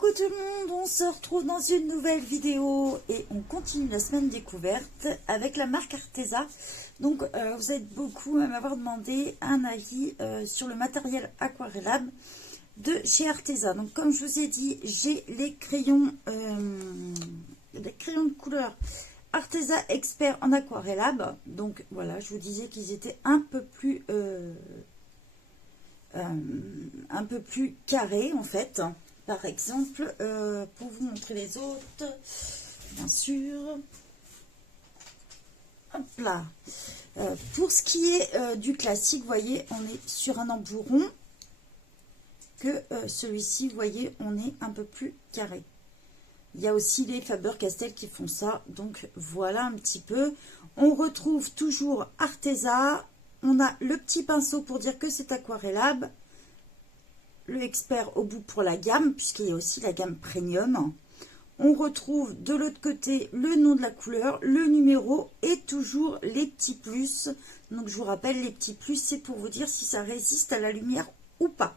Coucou tout le monde, on se retrouve dans une nouvelle vidéo et on continue la semaine découverte avec la marque Arteza. Donc vous êtes beaucoup à m'avoir demandé un avis sur le matériel aquarellable de chez Arteza. Donc comme je vous ai dit, j'ai les crayons de couleur Arteza Expert en aquarellable. Donc voilà, je vous disais qu'ils étaient un peu plus carrés en fait. Par exemple, pour vous montrer les autres, bien sûr. Hop là. Pour ce qui est du classique, vous voyez, on est sur un embout rond. Que celui-ci, vous voyez, on est un peu plus carré. Il y a aussi les Faber-Castell qui font ça. Donc voilà un petit peu. On retrouve toujours Arteza. On a le petit pinceau pour dire que c'est aquarellable. Le expert au bout pour la gamme, puisqu'il y a aussi la gamme premium. On retrouve de l'autre côté le nom de la couleur, le numéro et toujours les petits plus. Donc je vous rappelle, les petits plus, c'est pour vous dire si ça résiste à la lumière ou pas.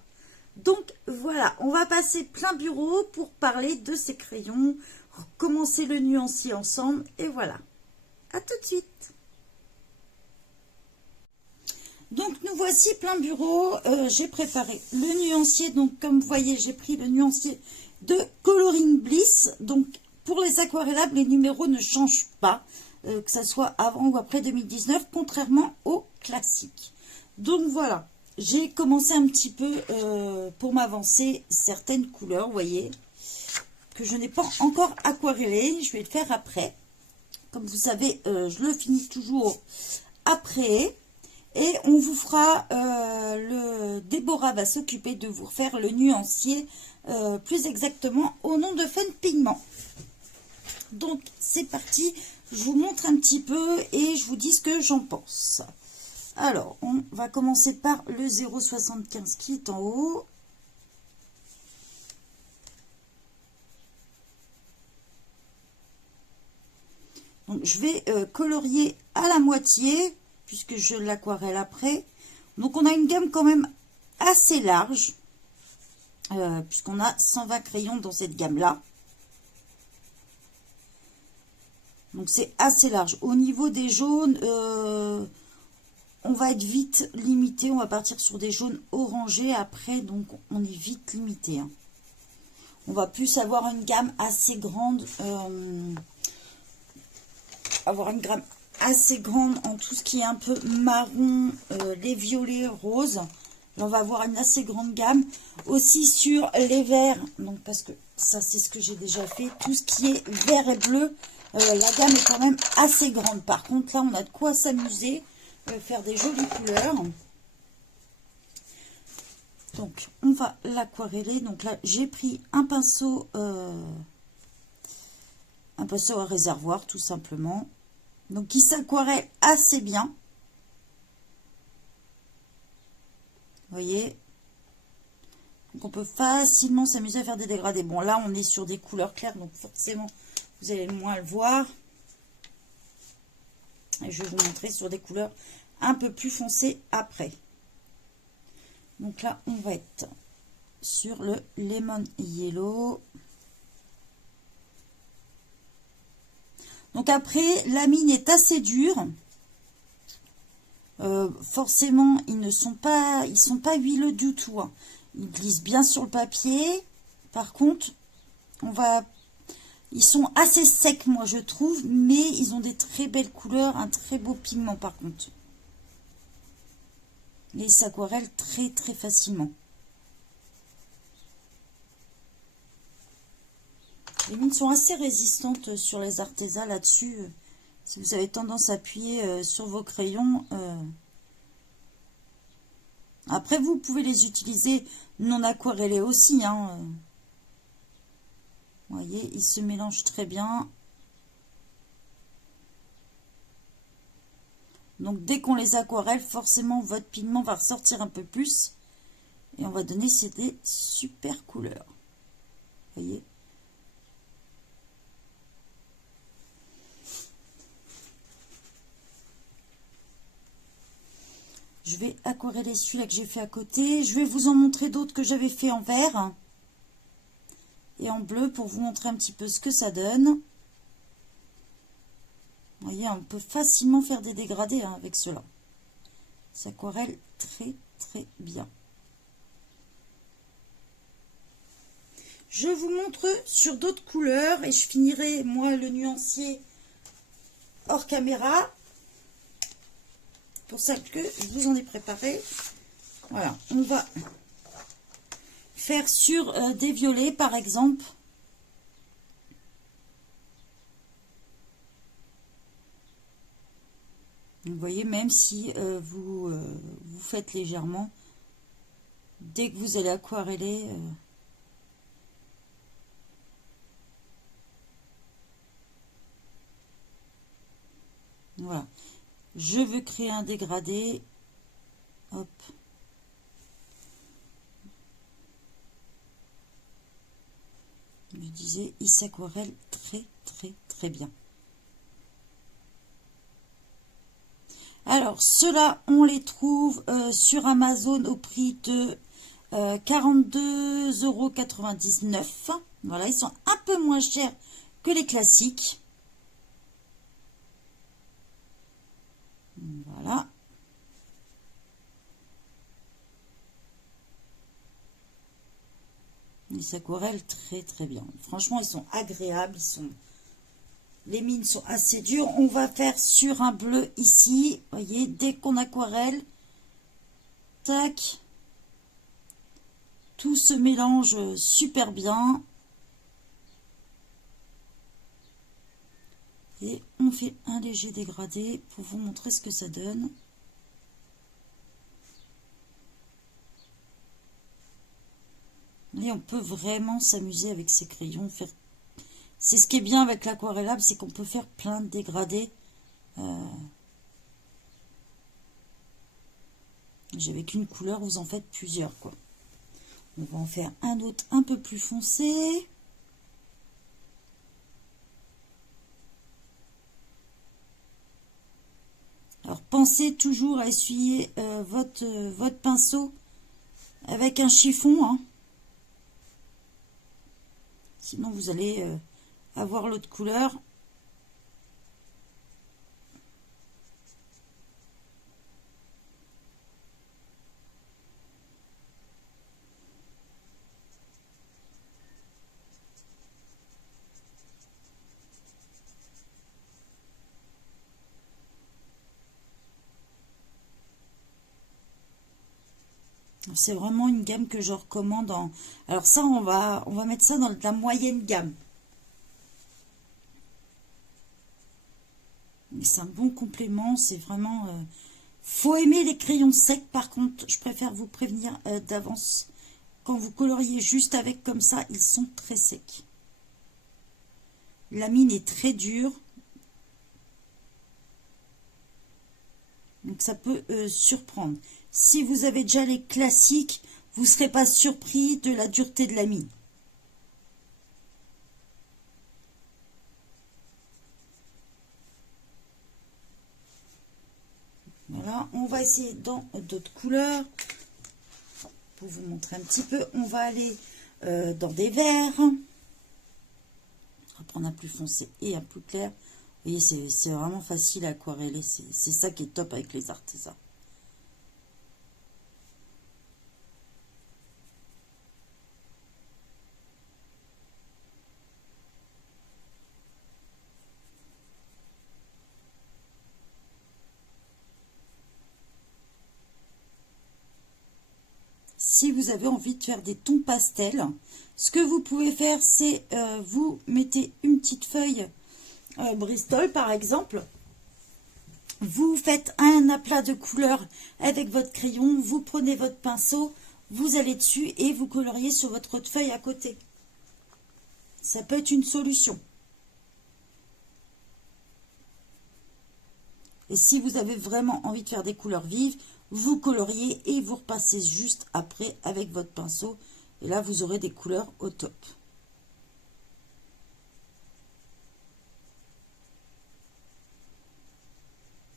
Donc voilà, on va passer plein bureau pour parler de ces crayons, commencer le nuancier ensemble et voilà. À tout de suite. Donc nous voici plein bureau, j'ai préparé le nuancier, donc comme vous voyez j'ai pris le nuancier de Coloring Bliss. Donc pour les aquarellables les numéros ne changent pas, que ce soit avant ou après 2019, contrairement au classique. Donc voilà, j'ai commencé un petit peu pour m'avancer certaines couleurs, vous voyez, que je n'ai pas encore aquarellé, je vais le faire après. Comme vous savez, je le finis toujours après. Et on vous fera, Déborah va s'occuper de vous refaire le nuancier plus exactement au nom de Fun Pigment. Donc c'est parti, je vous montre un petit peu et je vous dis ce que j'en pense. Alors on va commencer par le 0,75 qui est en haut. Donc je vais colorier à la moitié, puisque je l'aquarelle après. Donc on a une gamme quand même assez large, puisqu'on a 120 crayons dans cette gamme là. Donc c'est assez large. Au niveau des jaunes, on va être vite limité, on va partir sur des jaunes orangés après, donc on est vite limité, hein. On va plus avoir une gamme assez grande, assez grande en tout ce qui est un peu marron, les violets, roses. Là, on va avoir une assez grande gamme. Aussi sur les verts, donc parce que ça c'est ce que j'ai déjà fait, tout ce qui est vert et bleu, la gamme est quand même assez grande. Par contre là on a de quoi s'amuser, faire des jolies couleurs. Donc on va l'aquareller. Donc là j'ai pris un pinceau à réservoir tout simplement. Donc, qui s'aquarelle assez bien. Vous voyez. Donc, on peut facilement s'amuser à faire des dégradés. Bon, là, on est sur des couleurs claires. Donc, forcément, vous allez moins le voir. Et je vais vous montrer sur des couleurs un peu plus foncées après. Donc, là, on va être sur le Lemon Yellow. Donc après, la mine est assez dure. Forcément, ils sont pas huileux du tout, hein. Ils glissent bien sur le papier. Par contre, ils sont assez secs, moi je trouve, mais ils ont des très belles couleurs, un très beau pigment par contre. Et ils s'aquarellent très très facilement. Les mines sont assez résistantes sur les Arteza là-dessus. Si vous avez tendance à appuyer sur vos crayons. Après, vous pouvez les utiliser non aquarellés aussi, hein. Vous voyez, ils se mélangent très bien. Donc, dès qu'on les aquarelle, forcément, votre pigment va ressortir un peu plus. Et on va donner des super couleurs. Vous voyez ? Je vais aquareller celui-là que j'ai fait à côté. Je vais vous en montrer d'autres que j'avais fait en vert. et en bleu pour vous montrer un petit peu ce que ça donne. Vous voyez, on peut facilement faire des dégradés hein, avec cela. Ça aquarelle très très bien. Je vous montre sur d'autres couleurs et je finirai moi le nuancier hors caméra. Pour ça que je vous en ai préparé. Voilà, on va faire sur des violets par exemple. Vous voyez, même si vous faites légèrement, dès que vous allez aquareller, voilà. Je veux créer un dégradé. Hop. Je disais, il s'aquarelle très très très bien. Alors, ceux-là, on les trouve sur Amazon au prix de 42,99 €. Voilà, ils sont un peu moins chers que les classiques. Voilà. Ils s'aquarellent très très bien. Franchement, ils sont agréables. Les mines sont assez dures. On va faire sur un bleu ici. Vous voyez, dès qu'on aquarelle, tac, tout se mélange super bien. Et on fait un léger dégradé pour vous montrer ce que ça donne. Et on peut vraiment s'amuser avec ces crayons. C'est ce qui est bien avec l'aquarellable, c'est qu'on peut faire plein de dégradés. Avec une couleur, vous en faites plusieurs, quoi. On va en faire un autre un peu plus foncé. Alors, pensez toujours à essuyer votre pinceau avec un chiffon, hein. Sinon, vous allez avoir l'autre couleur. C'est vraiment une gamme que je recommande. Alors ça, on va mettre ça dans la moyenne gamme. C'est un bon complément. C'est vraiment... faut aimer les crayons secs. Par contre, je préfère vous prévenir d'avance. Quand vous coloriez juste avec comme ça, ils sont très secs. La mine est très dure. Donc ça peut surprendre. Si vous avez déjà les classiques, vous ne serez pas surpris de la dureté de la mine. Voilà, on va essayer dans d'autres couleurs. Pour vous montrer un petit peu, on va aller dans des verts. On va prendre un plus foncé et un plus clair. Vous voyez, c'est vraiment facile à aquareller. C'est ça qui est top avec les artisans. Si vous avez envie de faire des tons pastels, ce que vous pouvez faire, c'est vous mettez une petite feuille Bristol par exemple. Vous faites un aplat de couleurs avec votre crayon, vous prenez votre pinceau, vous allez dessus et vous coloriez sur votre autre feuille à côté. Ça peut être une solution. Et si vous avez vraiment envie de faire des couleurs vives, vous coloriez et vous repassez juste après avec votre pinceau. Et là, vous aurez des couleurs au top.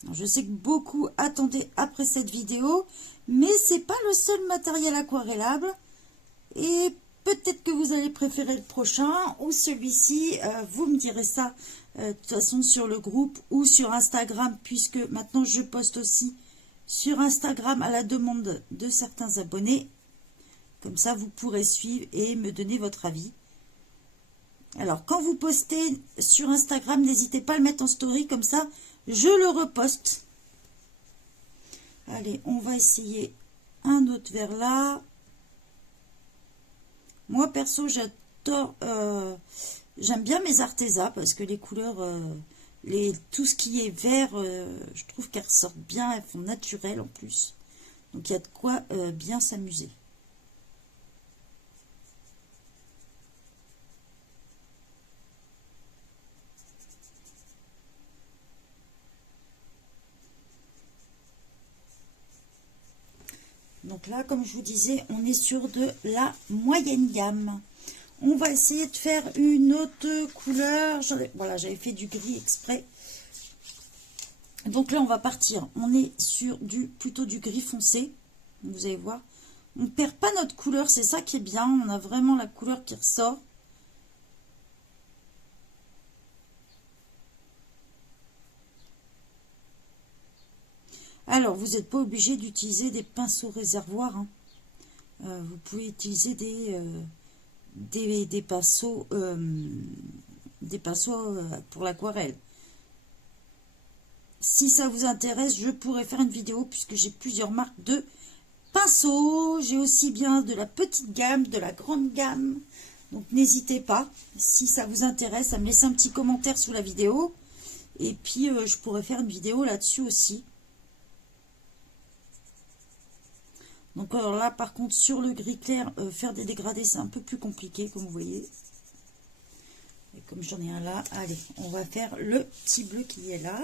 Alors, je sais que beaucoup attendaient après cette vidéo, mais c'est pas le seul matériel aquarellable. Et peut-être que vous allez préférer le prochain ou celui-ci. Vous me direz ça de toute façon sur le groupe ou sur Instagram, puisque maintenant je poste aussi sur Instagram à la demande de certains abonnés. Comme ça, vous pourrez suivre et me donner votre avis. Alors, quand vous postez sur Instagram, n'hésitez pas à le mettre en story, comme ça, je le reposte. Allez, on va essayer un autre vert là. Moi, perso, j'adore, j'aime bien mes Arteza parce que les couleurs, tout ce qui est vert, je trouve qu'elles ressortent bien, elles font naturelles en plus. Donc, il y a de quoi bien s'amuser. Donc là, comme je vous disais, on est sur de la moyenne gamme. On va essayer de faire une autre couleur. Voilà, j'avais fait du gris exprès. Donc là, on va partir. On est sur plutôt du gris foncé. Vous allez voir. On ne perd pas notre couleur, c'est ça qui est bien. On a vraiment la couleur qui ressort. Alors, vous n'êtes pas obligé d'utiliser des pinceaux réservoirs. Hein. Vous pouvez utiliser des pinceaux pour l'aquarelle. Si ça vous intéresse, je pourrais faire une vidéo puisque j'ai plusieurs marques de pinceaux. J'ai aussi bien de la petite gamme, de la grande gamme. Donc, n'hésitez pas, si ça vous intéresse, à me laisser un petit commentaire sous la vidéo. Et puis, je pourrais faire une vidéo là-dessus aussi. Donc alors là, par contre, sur le gris clair, faire des dégradés, c'est un peu plus compliqué, comme vous voyez. Et comme j'en ai un là, allez, on va faire le petit bleu qui est là.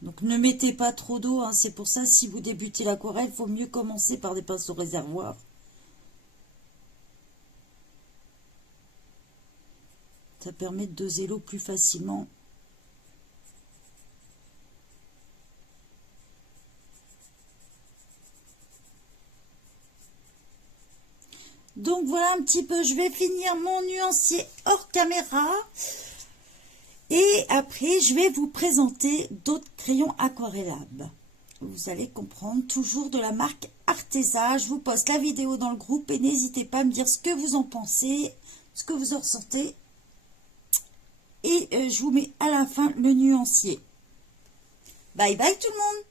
Donc ne mettez pas trop d'eau, hein, c'est pour ça, si vous débutez l'aquarelle, il faut mieux commencer par des pinceaux réservoirs. Ça permet de doser l'eau plus facilement. Donc voilà un petit peu, je vais finir mon nuancier hors caméra. Et après, je vais vous présenter d'autres crayons aquarellables. Vous allez comprendre, toujours de la marque Arteza. Je vous poste la vidéo dans le groupe et n'hésitez pas à me dire ce que vous en pensez, ce que vous en ressentez. Et je vous mets à la fin le nuancier. Bye bye tout le monde!